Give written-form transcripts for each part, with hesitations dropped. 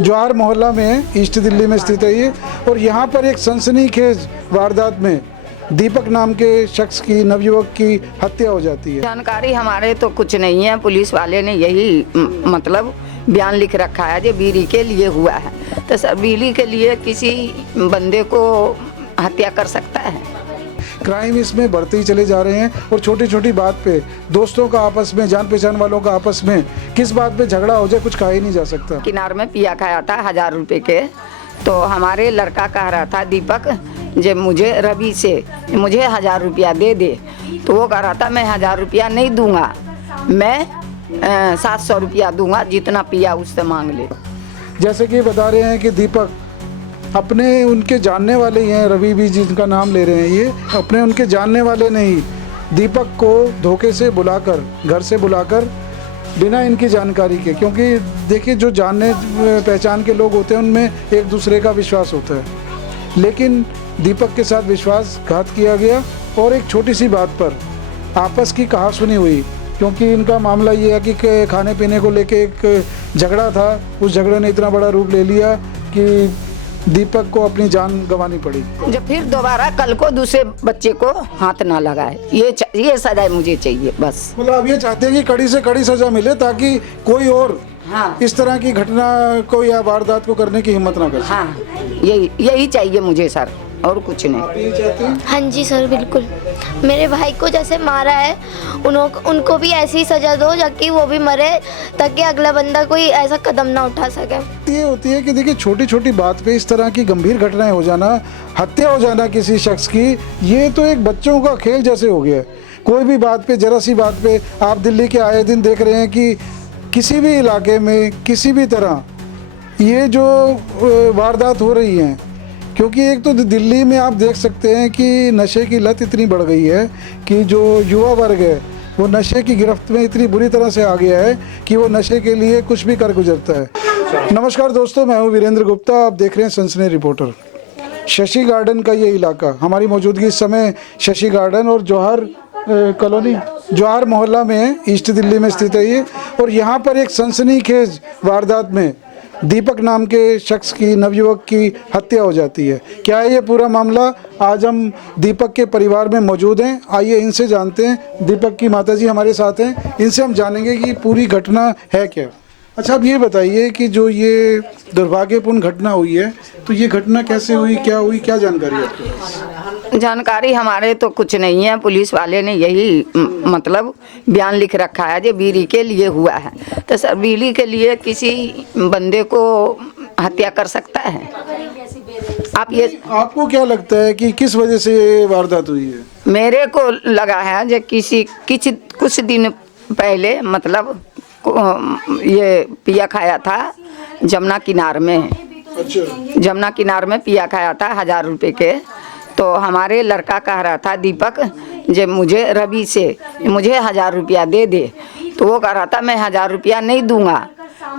जवाहर मोहल्ला में ईस्ट दिल्ली में स्थित है ये। और यहाँ पर एक सनसनीखेज वारदात में दीपक नाम के शख्स की, नवयुवक की हत्या हो जाती है। जानकारी हमारे तो कुछ नहीं है। पुलिस वाले ने यही मतलब बयान लिख रखा है जो बीड़ी के लिए हुआ है। तो सर बीड़ी के लिए किसी बंदे को हत्या कर सकता है? क्राइम इसमें बढ़ते ही चले जा रहे हैं और छोटी छोटी बात पे दोस्तों का आपस में, जान पहचान वालों का आपस में किस बात पे झगड़ा हो जाए कुछ कहा ही नहीं जा सकता। किनार में पिया खाया था 1000 रुपए के। तो हमारे लड़का कह रहा था दीपक जब मुझे रवि से मुझे 1000 रुपया दे दे। तो वो कह रहा था मैं 1000 रुपया नहीं दूंगा, मैं 700 रुपया दूंगा, जितना पिया उससे मांग ले। जैसे कि बता रहे हैं कि दीपक अपने उनके जानने वाले ही हैं, रवि भी जिनका नाम ले रहे हैं ये अपने उनके जानने वाले नहीं, दीपक को धोखे से बुलाकर, घर से बुलाकर बिना इनकी जानकारी के, क्योंकि देखिए जो जानने पहचान के लोग होते हैं उनमें एक दूसरे का विश्वास होता है, लेकिन दीपक के साथ विश्वासघात किया गया और एक छोटी सी बात पर आपस की कहासुनी हुई। क्योंकि इनका मामला ये है कि खाने पीने को लेके एक झगड़ा था, उस झगड़े ने इतना बड़ा रूप ले लिया कि दीपक को अपनी जान गंवानी पड़ी। जब फिर दोबारा कल को दूसरे बच्चे को हाथ ना लगाए, ये सजा मुझे चाहिए बस। मतलब अब ये चाहते हैं कि कड़ी से कड़ी सजा मिले ताकि कोई और इस तरह की घटना को या वारदात को करने की हिम्मत ना करे। हाँ, यही चाहिए मुझे सर, और कुछ नहीं। आप ये चाहते हैं? हाँ जी सर, बिल्कुल। मेरे भाई को जैसे मारा है उनको भी ऐसी सजा दो ताकि वो भी मरे, ताकि अगला बंदा कोई ऐसा कदम ना उठा सके। ये होती है कि देखिए छोटी छोटी बात पे इस तरह की गंभीर घटनाएं हो जाना, हत्या हो जाना किसी शख्स की, ये तो एक बच्चों का खेल जैसे हो गया है। कोई भी बात पे, जरा सी बात पे, आप दिल्ली के आए दिन देख रहे हैं कि किसी भी इलाके में किसी भी तरह ये जो वारदात हो रही हैं, क्योंकि एक तो दिल्ली में आप देख सकते हैं कि नशे की लत इतनी बढ़ गई है कि जो युवा वर्ग है वो नशे की गिरफ्त में इतनी बुरी तरह से आ गया है कि वो नशे के लिए कुछ भी कर गुजरता है। नमस्कार दोस्तों, मैं हूं वीरेंद्र गुप्ता, आप देख रहे हैं सनसनी रिपोर्टर। शशि गार्डन का ये इलाका, हमारी मौजूदगी इस समय शशि गार्डन और जवाहर कॉलोनी, जवाहर मोहल्ला में ईस्ट दिल्ली में स्थित है ये। और यहाँ पर एक सनसनीखेज वारदात में दीपक नाम के शख्स की, नवयुवक की हत्या हो जाती है। क्या है ये पूरा मामला? आज हम दीपक के परिवार में मौजूद हैं, आइए इनसे जानते हैं। दीपक की माताजी हमारे साथ हैं, इनसे हम जानेंगे कि पूरी घटना है क्या। अच्छा, अब ये बताइए कि जो ये दुर्भाग्यपूर्ण घटना हुई है, तो ये घटना कैसे हुई, क्या हुई, क्या जानकारी है आपके पास? जानकारी हमारे तो कुछ नहीं है। पुलिस वाले ने यही मतलब बयान लिख रखा है जो बीड़ी के लिए हुआ है। तो सर बीड़ी के लिए किसी बंदे को हत्या कर सकता है? आपको क्या लगता है कि किस वजह से ये वारदात हुई है? मेरे को लगा है जो कुछ दिन पहले मतलब ये पिया खाया था जमुना किनार में। अच्छा। जमुना किनार में पिया खाया था 1000 रुपए के। तो हमारे लड़का कह रहा था दीपक जब मुझे रवि से मुझे 1000 रुपया दे दे। तो वो कह रहा था मैं 1000 रुपया नहीं दूंगा,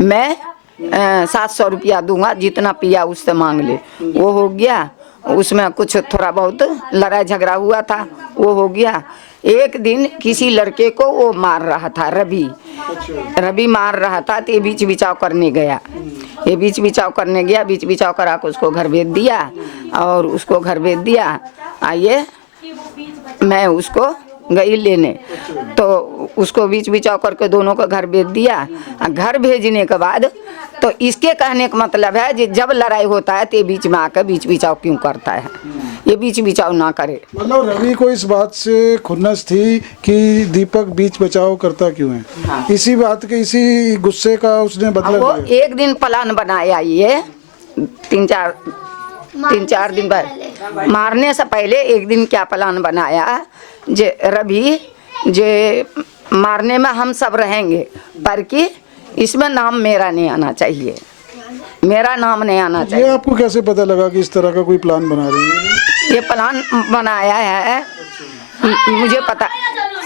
मैं 700 रुपया दूंगा, जितना पिया उससे मांग ले। वो हो गया, उसमें कुछ थोड़ा बहुत लड़ाई झगड़ा हुआ था, वो हो गया। एक दिन किसी लड़के को वो मार रहा था, रवि मार रहा था। तो ये बीच बिचाव करने गया, ये बीच बिचाव करने गया, बीच बिचाव करा के उसको घर भेज दिया। और उसको घर भेज दिया, आइए मैं उसको गई लेने। तो उसको बीच बिचाव करके दोनों को घर भेज दिया। घर भेजने के बाद तो इसके कहने का मतलब है कि जब लड़ाई होता है तो बीच में आकर बीच बिचाव क्यों करता है, ये बीच बिचाव ना करे। मतलब रवि को इस बात से खुन्नस थी कि दीपक बीच बचाव करता क्यों है। हाँ। इसी बात के, इसी गुस्से का उसने बदला वो लिया। एक दिन प्लान बनाया, ये तीन चार दिन बाद मारने से पहले एक दिन क्या प्लान बनाया जे रवि जे मारने में हम सब रहेंगे, पर कि इसमें नाम मेरा नहीं आना चाहिए, मेरा नाम नहीं आना चाहिए। ये आपको कैसे पता लगा कि इस तरह का कोई प्लान बना रही है? ये प्लान बनाया है, मुझे पता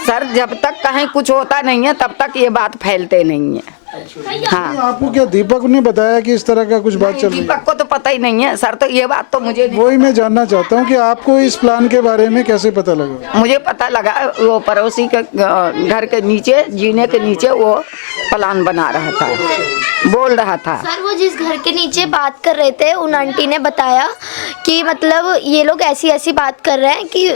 सर। जब तक कहीं कुछ होता नहीं है तब तक ये बात फैलते नहीं है। हाँ। आपको क्या दीपक ने बताया कि इस तरह का कुछ बात चल रही है? दीपक को तो पता ही नहीं है सर, तो ये बात तो मुझे नहीं। वही मैं जानना चाहता हूँ कि आपको इस प्लान के बारे में कैसे पता लगा? मुझे पता लगा वो पड़ोसी के घर के नीचे, जीने के नीचे वो प्लान बना रहा था, बोल रहा था। सर वो जिस घर के नीचे बात कर रहे थे उन आंटी ने बताया कि मतलब ये लोग ऐसी ऐसी बात कर रहे हैं कि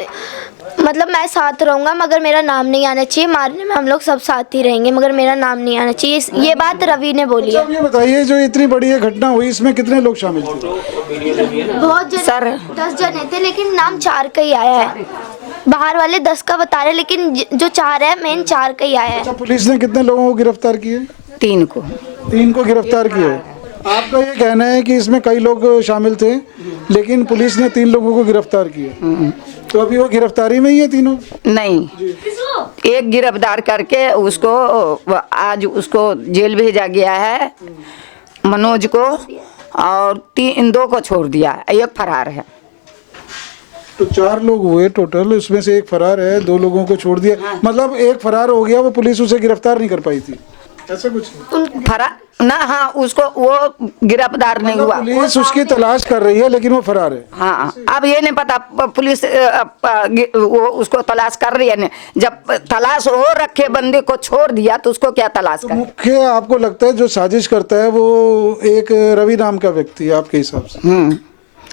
मतलब मैं साथ रहूँगा मगर मेरा नाम नहीं आना चाहिए, मारने में हम लोग सब साथ ही रहेंगे मगर मेरा नाम नहीं आना चाहिए। ये बात रवि ने बोली है। अब ये बताइए, जो इतनी बड़ी ये घटना हुई इसमें कितने लोग शामिल थे? बहुत जन, सर 10 जने थे लेकिन नाम 4 का ही आया है। बाहर वाले 10 का बता रहे लेकिन जो 4 है मेन 4 का ही आया है। अच्छा, पुलिस ने कितने लोगों को गिरफ्तार किए? 3 को। 3 को गिरफ्तार किया है। आपका ये कहना है कि इसमें कई लोग शामिल थे लेकिन पुलिस ने 3 लोगों को गिरफ्तार किया, तो अभी वो गिरफ्तारी में ही है तीनों? नहीं, एक गिरफ्तार करके उसको आज उसको जेल भेजा गया है, मनोज को, और 2 को छोड़ दिया, एक फरार है। तो 4 लोग हुए टोटल, उसमें से एक फरार है, 2 लोगों को छोड़ दिया। मतलब एक फरार हो गया, वो पुलिस उसे गिरफ्तार नहीं कर पाई थी, ऐसा कुछ नहीं? फरार ना, हाँ, उसको वो गिरफ्तार नहीं हुआ। पुलिस उसकी तलाश कर रही है लेकिन वो फरार है। हाँ, अब ये नहीं पता पुलिस वो उसको तलाश कर रही है नहीं। जब तलाश हो रखे बंदे को छोड़ दिया तो उसको क्या तलाश तो कर? मुख्य आपको लगता है जो साजिश करता है वो एक रवि नाम का व्यक्ति है आपके हिसाब से?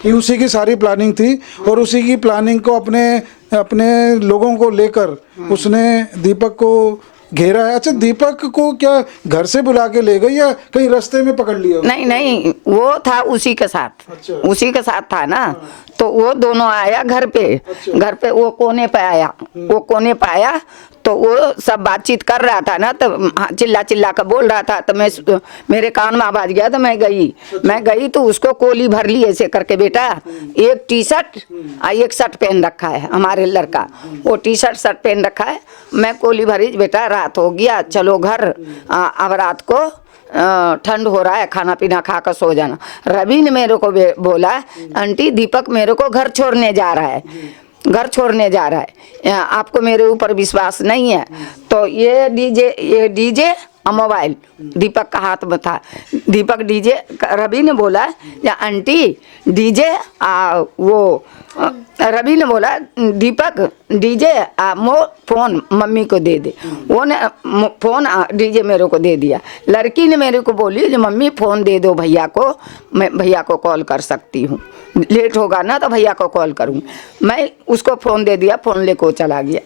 कि उसी की सारी प्लानिंग थी और उसी की प्लानिंग को अपने अपने लोगों को लेकर उसने दीपक को घेरा है। अच्छा, दीपक को क्या घर से बुला के ले गई या कहीं रास्ते में पकड़ लिया? नहीं नहीं, वो था उसी के साथ। अच्छा। उसी के साथ था ना, तो वो दोनों आया घर पे। अच्छा। घर पे वो कोने पे आया, वो कोने पे आया तो वो सब बातचीत कर रहा था ना, तो चिल्ला चिल्ला कर बोल रहा था, तो मैं मेरे कान में आवाज गया तो मैं गई तो उसको कोली भर ली ऐसे करके। बेटा एक टी-शर्ट और एक शर्ट पहन रखा है हमारे लड़का, वो टी-शर्ट शर्ट पहन रखा है। मैं कोली भरी, बेटा रात हो गया, चलो घर, अब रात को ठंड हो रहा है, खाना पीना खाकर सो जाना। रवि ने मेरे को बोला, आंटी दीपक मेरे को घर छोड़ने जा रहा है, घर छोड़ने जा रहा है, आपको मेरे ऊपर विश्वास नहीं है? तो ये डीजे और मोबाइल दीपक का हाथ में था। दीपक डीजे, रवि ने बोला या आंटी डीजे वो रवि ने बोला दीपक डीजे फोन मम्मी को दे दे। वो ने फोन डीजे मेरे को दे दिया। लड़की ने मेरे को बोली जो मम्मी फ़ोन दे दो भैया को, मैं भैया को कॉल कर सकती हूँ, लेट होगा ना तो भैया को कॉल करूँ। मैं उसको फ़ोन दे दिया, फ़ोन लेकर चला गया।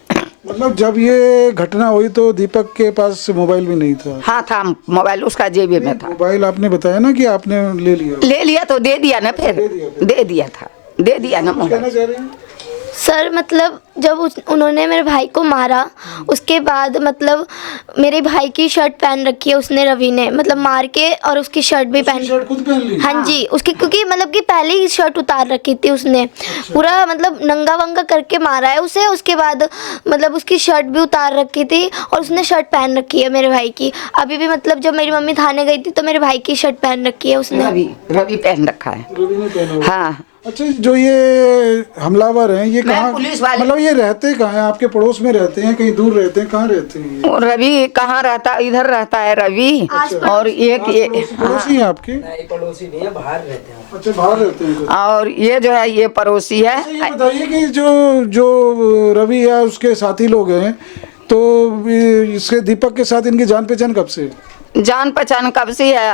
मतलब जब ये घटना हुई तो दीपक के पास मोबाइल भी नहीं था? हाँ था, मोबाइल उसका जेब में था। मोबाइल आपने बताया ना कि आपने ले लिया तो दे दिया ना, फिर दे दिया ना मोबाइल। कहना चाह रहे हैं? सर मतलब जब उन्होंने मेरे भाई को मारा उसके बाद मतलब मेरे भाई की शर्ट पहन रखी है उसने, रवि ने, मतलब मार के, और उसकी शर्ट भी शर्ट खुद पहन ली? हाँ जी, उसकी, क्योंकि मतलब कि पहले ही शर्ट उतार रखी थी उसने। पूरा मतलब नंगा वंगा करके मारा है उसे। उसके बाद मतलब उसकी शर्ट भी उतार रखी थी और उसने शर्ट पहन रखी है मेरे भाई की। अभी भी मतलब जब मेरी मम्मी थाने गई थी तो मेरे भाई की शर्ट पहन रखी है उसने। रवि पहन रखा है। रवि ने पहना हुआ। हाँ। अच्छा, जो ये हमलावर हैं ये कहाँ, पुलिस वाले, मतलब ये रहते कहाँ हैं? आपके पड़ोस में रहते हैं, कहीं दूर रहते हैं, कहाँ रहते हैं ये? रवि कहाँ रहता, इधर रहता है रवि। और एक पड़ोसी हैं आपके? नहीं, पड़ोसी नहीं है, बाहर रहते हैं। अच्छा, बाहर रहते हैं। और ये जो है ये पड़ोसी है। ये बताइए कि जो रवि या उसके साथी लोग हैं, तो इसके दीपक के साथ इनकी जान पहचान कब से? जान पहचान कब से है?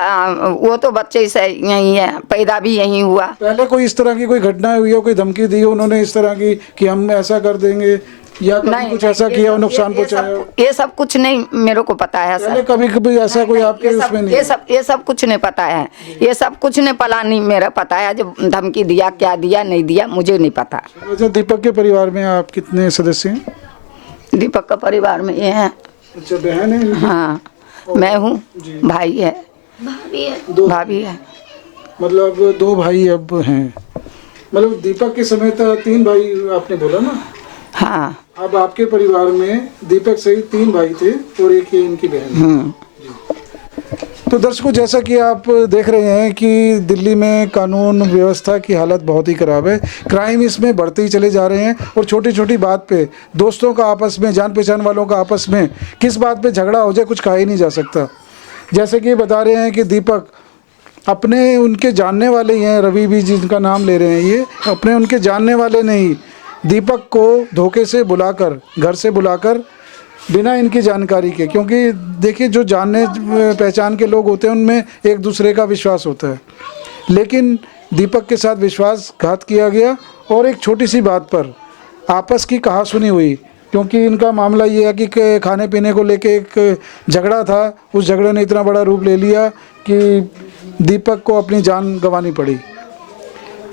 वो तो बच्चे से यही है, पैदा भी यही हुआ। पहले कोई इस तरह की कोई घटना हुई हो, कोई धमकी दी हो उन्होंने इस तरह की कि हम ऐसा कर देंगे, या कभी कुछ ऐसा किया हो, नुकसान पहुंचाया हो? ये सब कुछ नहीं मेरे को पता है सर। कभी कभी ऐसा कोई आपके उसमें नहीं? ये सब कुछ नहीं पता है। ये सब कुछ नहीं प्लान नहीं मेरा पता है, जो धमकी दिया क्या दिया नहीं दिया मुझे नहीं पता। अच्छा, दीपक के परिवार में आप कितने सदस्य हैं? दीपक का परिवार में ये है। अच्छा, बहन है? हाँ, मैं हूँ, भाई है, भाभी है। मतलब 2 भाई अब हैं। मतलब दीपक के समेत 3 भाई आपने बोला ना? हाँ। अब आपके परिवार में दीपक सहित 3 भाई थे और एक ये इनकी बहन। तो दर्शकों, जैसा कि आप देख रहे हैं कि दिल्ली में कानून व्यवस्था की हालत बहुत ही ख़राब है। क्राइम इसमें बढ़ते ही चले जा रहे हैं और छोटी छोटी बात पे दोस्तों का आपस में, जान पहचान वालों का आपस में किस बात पे झगड़ा हो जाए कुछ कहा ही नहीं जा सकता। जैसे कि बता रहे हैं कि दीपक अपने उनके जानने वाले ही हैं, रवि भी जिनका नाम ले रहे हैं, ये अपने उनके जानने वाले नहीं, दीपक को धोखे से बुलाकर, घर से बुलाकर, बिना इनकी जानकारी के, क्योंकि देखिए जो जानने पहचान के लोग होते हैं उनमें एक दूसरे का विश्वास होता है, लेकिन दीपक के साथ विश्वासघात किया गया और एक छोटी सी बात पर आपस की कहासुनी हुई, क्योंकि इनका मामला ये है कि खाने पीने को लेके एक झगड़ा था, उस झगड़े ने इतना बड़ा रूप ले लिया कि दीपक को अपनी जान गंवानी पड़ी।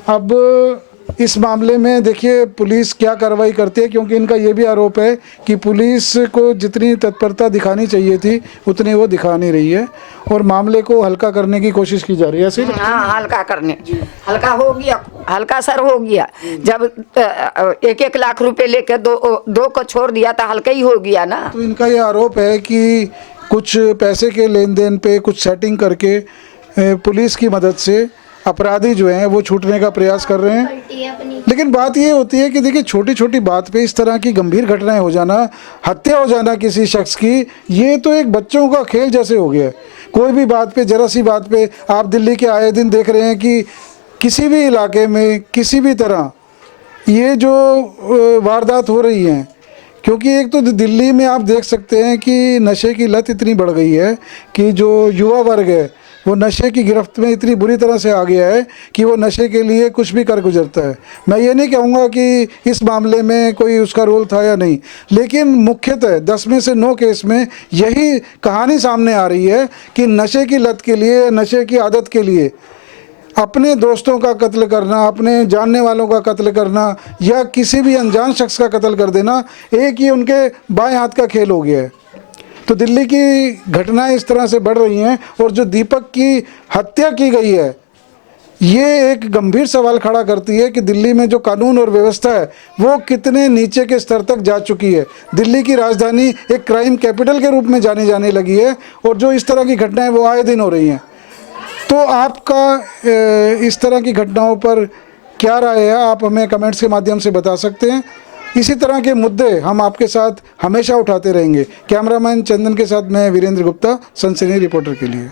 अब इस मामले में देखिए पुलिस क्या कार्रवाई करती है, क्योंकि इनका ये भी आरोप है कि पुलिस को जितनी तत्परता दिखानी चाहिए थी उतनी वो दिखा नहीं रही है और मामले को हल्का करने की कोशिश की जा रही है। ऐसे ही? हाँ, हल्का करने, हल्का हो गया, हल्का सर हो गया। जब 1-1 लाख रुपए लेके दो को छोड़ दिया था, हल्का ही हो गया ना। तो इनका ये आरोप है कि कुछ पैसे के लेन देन पे कुछ सेटिंग करके पुलिस की मदद से अपराधी जो हैं वो छूटने का प्रयास कर रहे हैं। लेकिन बात ये होती है कि देखिए छोटी छोटी बात पे इस तरह की गंभीर घटनाएं हो जाना, हत्या हो जाना किसी शख्स की, ये तो एक बच्चों का खेल जैसे हो गया है। कोई भी बात पे, जरा सी बात पे, आप दिल्ली के आए दिन देख रहे हैं कि किसी भी इलाके में किसी भी तरह ये जो वारदात हो रही हैं, क्योंकि एक तो दिल्ली में आप देख सकते हैं कि नशे की लत इतनी बढ़ गई है कि जो युवा वर्ग है वो नशे की गिरफ्त में इतनी बुरी तरह से आ गया है कि वो नशे के लिए कुछ भी कर गुजरता है। मैं ये नहीं कहूँगा कि इस मामले में कोई उसका रोल था या नहीं, लेकिन मुख्यतः 10 में से 9 केस में यही कहानी सामने आ रही है कि नशे की लत के लिए, नशे की आदत के लिए अपने दोस्तों का कत्ल करना, अपने जानने वालों का कत्ल करना या किसी भी अनजान शख्स का कत्ल कर देना, एक ही उनके बाएं हाथ का खेल हो गया है। तो दिल्ली की घटनाएं इस तरह से बढ़ रही हैं और जो दीपक की हत्या की गई है ये एक गंभीर सवाल खड़ा करती है कि दिल्ली में जो कानून और व्यवस्था है वो कितने नीचे के स्तर तक जा चुकी है। दिल्ली की राजधानी एक क्राइम कैपिटल के रूप में जाने लगी है और जो इस तरह की घटनाएं वो आए दिन हो रही हैं। तो आपका इस तरह की घटनाओं पर क्या राय है, आप हमें कमेंट्स के माध्यम से बता सकते हैं। इसी तरह के मुद्दे हम आपके साथ हमेशा उठाते रहेंगे। कैमरामैन चंदन के साथ मैं वीरेंद्र गुप्ता, सनसनी रिपोर्टर के लिए।